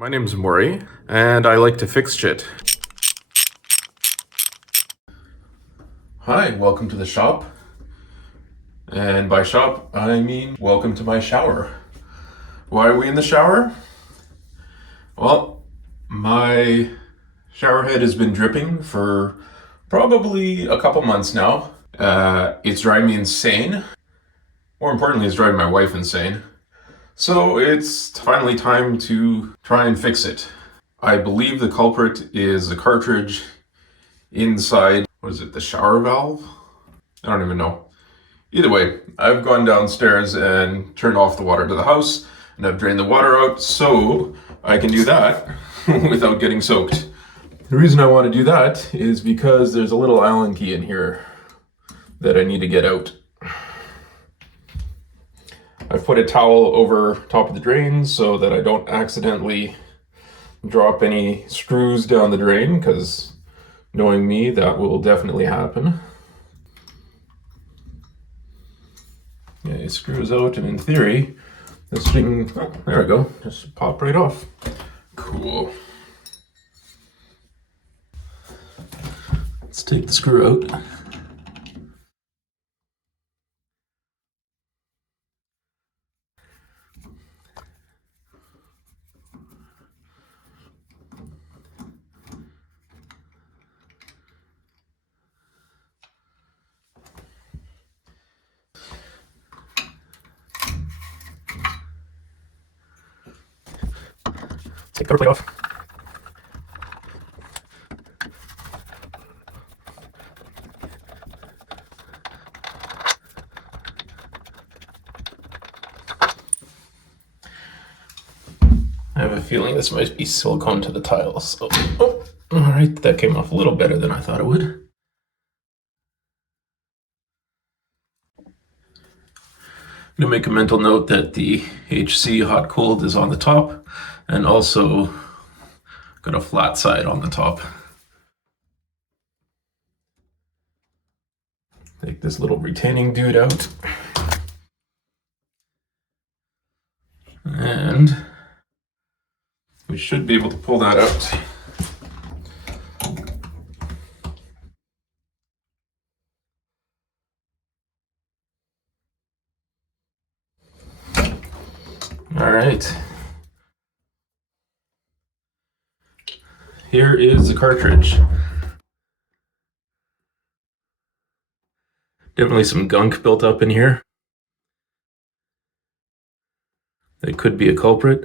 My name's Maury, and I like to fix shit. Hi, welcome to the shop. And by shop, I mean welcome to my shower. Why are we in the shower? Well, my shower head has been dripping for probably a couple months now. It's driving me insane. More importantly, it's driving my wife insane. So it's finally time to try and fix it. I believe the culprit is a cartridge inside, what is it, the shower valve? I don't even know. Either way, I've gone downstairs and turned off the water to the house, and I've drained the water out so I can do that without getting soaked. The reason I want to do that is because there's a little Allen key in here that I need to get out. I've put a towel over top of the drain so that I don't accidentally drop any screws down the drain, because knowing me, that will definitely happen. Yeah, it screws out, and in theory, this thing, oh, there we go, just pop right off. Cool. Let's take the screw out. Take the cover plate off. I have a feeling this might be silicone to the tiles. Oh, all right, that came off a little better than I thought it would. I'm going to make a mental note that the HC hot cold is on the top, and also got a flat side on the top. Take this little retaining dude out. And we should be able to pull that out. All right. Here is the cartridge. Definitely some gunk built up in here. That could be a culprit.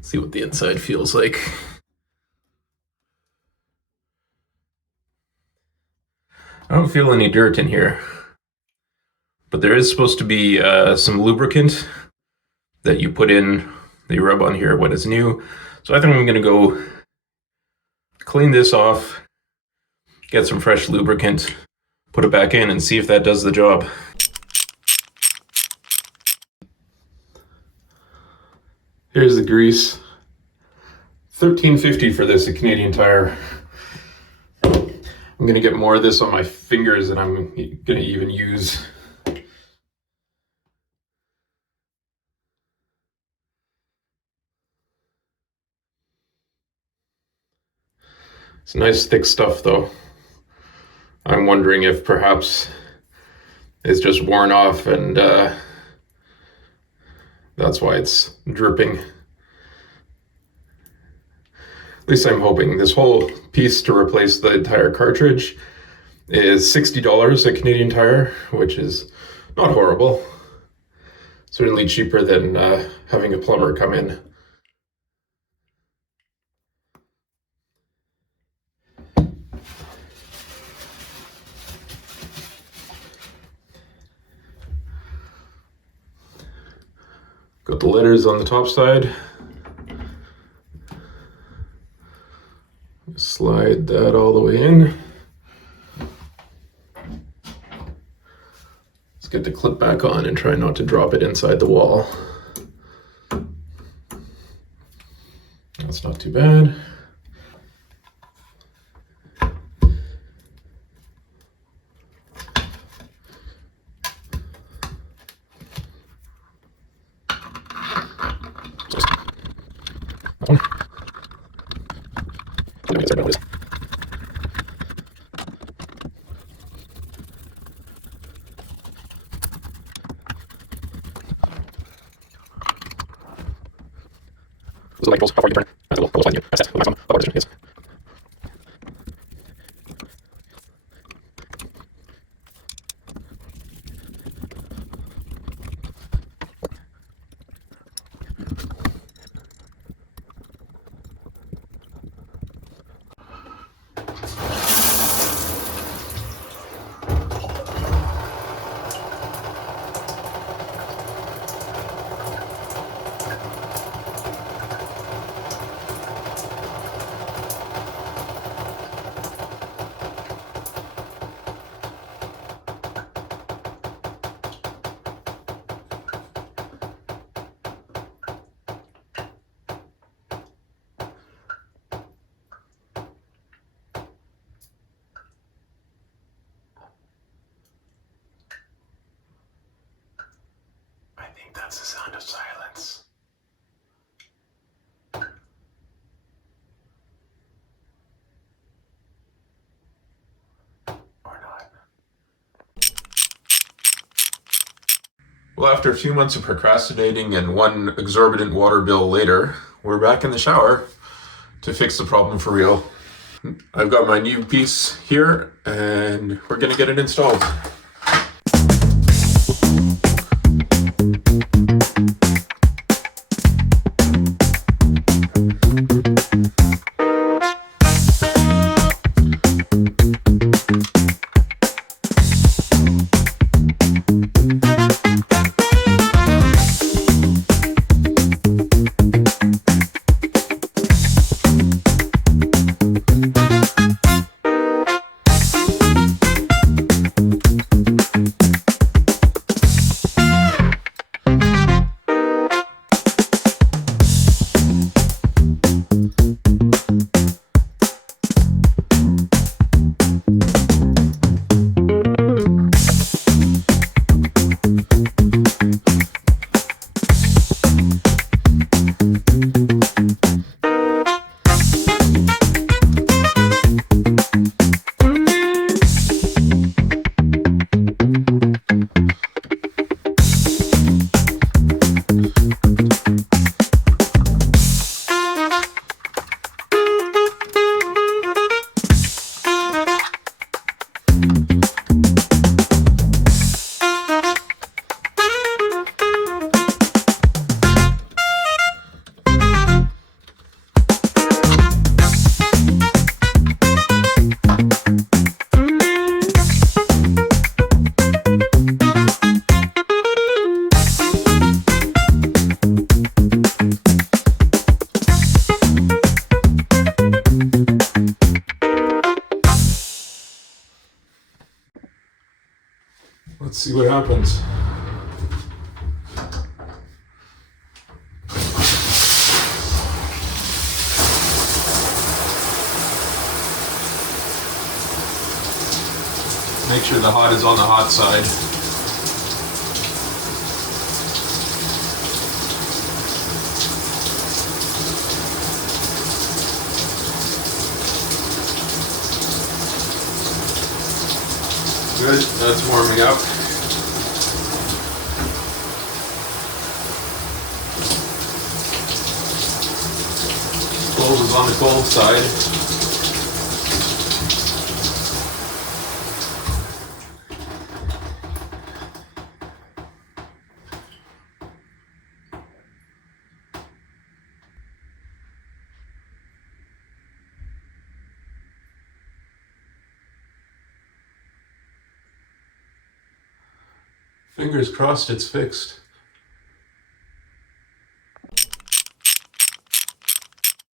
See what the inside feels like. I don't feel any dirt in here, but there is supposed to be some lubricant that you put in, that you rub on here when it's new. So I think I'm gonna go clean this off, get some fresh lubricant, put it back in, and see if that does the job. Here's the grease. $13.50 for this at Canadian Tire. I'm gonna get more of this on my fingers than I'm gonna even use. It's nice thick stuff though. I'm wondering if perhaps it's just worn off and that's why it's dripping. At least I'm hoping. This whole piece to replace the entire cartridge is $60 at Canadian Tire, which is not horrible. Certainly cheaper than having a plumber come in. Got the letters on the top side. Slide that all the way in. Let's get the clip back on and try not to drop it inside the wall. That's not too bad. the light goes, how far you turn it. That's a little slide in. That's it. The next one. The position, yes. I think that's the sound of silence. Or not. Well, after a few months of procrastinating and one exorbitant water bill later, we're back in the shower to fix the problem for real. I've got my new piece here and we're gonna get it installed. Let's see what happens. Make sure the hot is on the hot side. Good, that's warming up. Cold is on the cold side. Fingers crossed it's fixed.